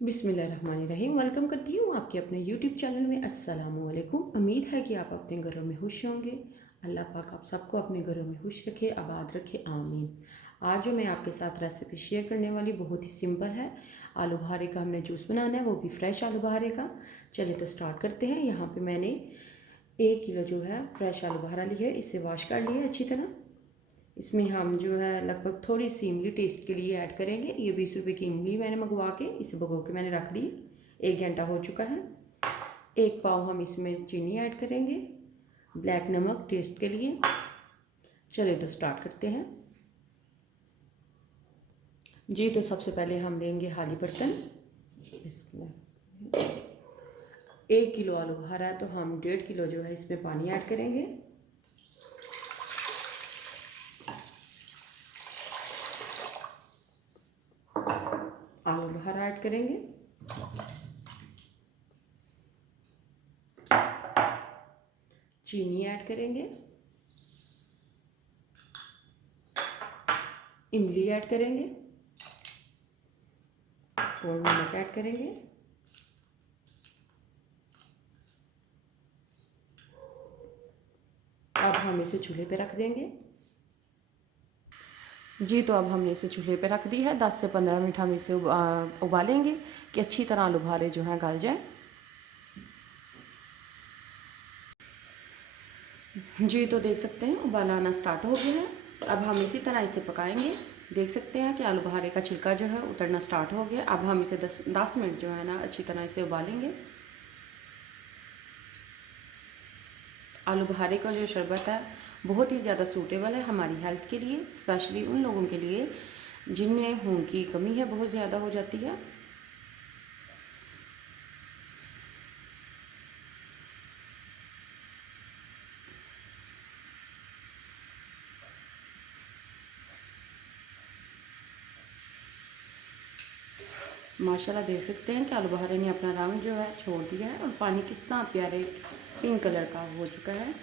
बिस्मिल्लाहिर्रहमानिर्रहीम। वेलकम करती हूँ आपके अपने यूट्यूब चैनल में। अस्सलामुअलैकुम। उम्मीद है कि आप अपने घरों में खुश होंगे। अल्लाह पाक आप सबको अपने घरों में खुश रखे, आबाद रखे, आमीन। आज जो मैं आपके साथ रेसिपी शेयर करने वाली बहुत ही सिंपल है। आलू बहारे का हमने जूस बनाना है, वो भी फ्रेश आलू बहारे का। चलिए तो स्टार्ट करते हैं। यहाँ पर मैंने 1 किलो जो है फ्रेश आलू बहारा ली है, इसे वॉश कर लिया अच्छी तरह। इसमें हम जो है लगभग थोड़ी सी इमली टेस्ट के लिए ऐड करेंगे। ये 20 रुपये की इमली मैंने मंगवा के इसे भगो के मैंने रख दी। 1 घंटा हो चुका है। 1 पाव हम इसमें चीनी ऐड करेंगे, ब्लैक नमक टेस्ट के लिए। चलिए तो स्टार्ट करते हैं जी। तो सबसे पहले हम लेंगे खाली बर्तन। इसमें 1 किलो आलू बहारा है तो हम 1.5 किलो जो है इसमें पानी ऐड करेंगे। आलू बहारा ऐड करेंगे, चीनी ऐड करेंगे, इमली ऐड करेंगे और नमक ऐड करेंगे। अब हम इसे चूल्हे पे रख देंगे जी। तो अब हमने इसे चूल्हे पे रख दी है। 10 से 15 मिनट हम इसे उबालेंगे कि अच्छी तरह आलू बहारे जो हैं गल जाए जी। तो देख सकते हैं उबाला आना स्टार्ट हो गया है। अब हम इसी तरह इसे पकाएंगे। देख सकते हैं कि आलू बहारे का छिलका जो है उतरना स्टार्ट हो गया। अब हम इसे 10 मिनट जो है ना अच्छी तरह इसे उबालेंगे। आलू बहारे का जो शरबत है बहुत ही ज़्यादा सूटेबल है हमारी हेल्थ के लिए, स्पेशली उन लोगों के लिए जिनमें खून की कमी है बहुत ज़्यादा हो जाती है। माशाल्लाह देख सकते हैं कि आलू बहारे ने अपना रंग जो है छोड़ दिया है और पानी कितना प्यारे पिंक कलर का हो चुका है।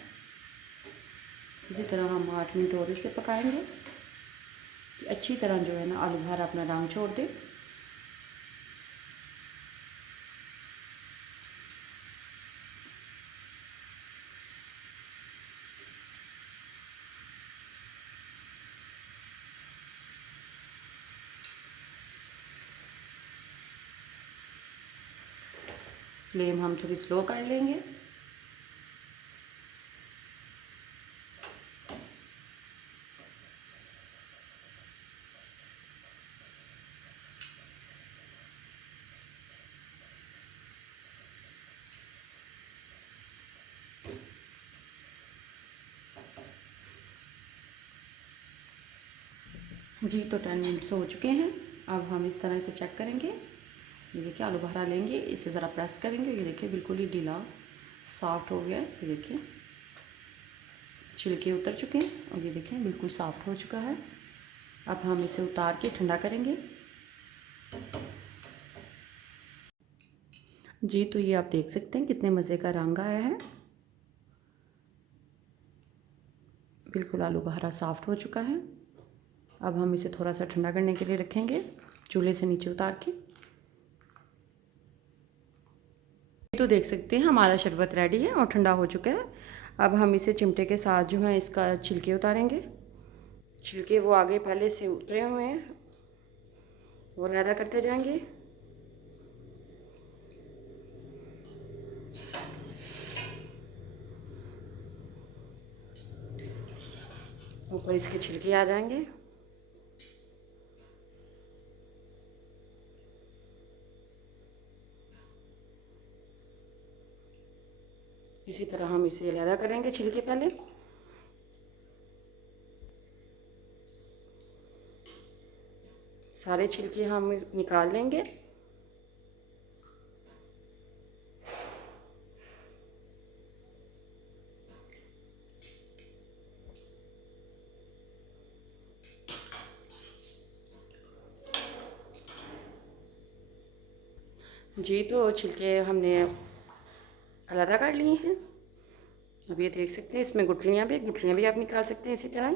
इसी तरह हम 8 मिनट और इसे पकाएंगे कि अच्छी तरह जो है ना आलू बहारा अपना रंग छोड़ दे। फ्लेम हम थोड़ी स्लो कर लेंगे। जी तो 10 मिनट्स हो चुके हैं। अब हम इस तरह से चेक करेंगे। ये देखिए आलू बहारा लेंगे, इसे ज़रा प्रेस करेंगे। ये देखिए बिल्कुल ही ढीला सॉफ्ट हो गया है। ये देखिए छिलके उतर चुके हैं और ये देखिए बिल्कुल सॉफ्ट हो चुका है। अब हम इसे उतार के ठंडा करेंगे जी। तो ये आप देख सकते हैं कितने मज़े का रंग आया है। बिल्कुल आलू बहारा सॉफ्ट हो चुका है। अब हम इसे थोड़ा सा ठंडा करने के लिए रखेंगे चूल्हे से नीचे उतार के। तो देख सकते हैं हमारा शरबत रेडी है और ठंडा हो चुका है। अब हम इसे चिमटे के साथ जो है इसका छिलके उतारेंगे। छिलके वो आगे पहले से उतरे हुए हैं, वो अलहदा करते जाएंगे। ऊपर इसके छिलके आ जाएंगे। इसी तरह हम इसे अलहदा करेंगे छिलके पहले। सारे छिलके हम निकाल लेंगे। जी तो छिलके हमने अलहदा कर लिए हैं। अब ये देख सकते हैं इसमें गुठलियाँ भी आप निकाल सकते हैं इसी तरह।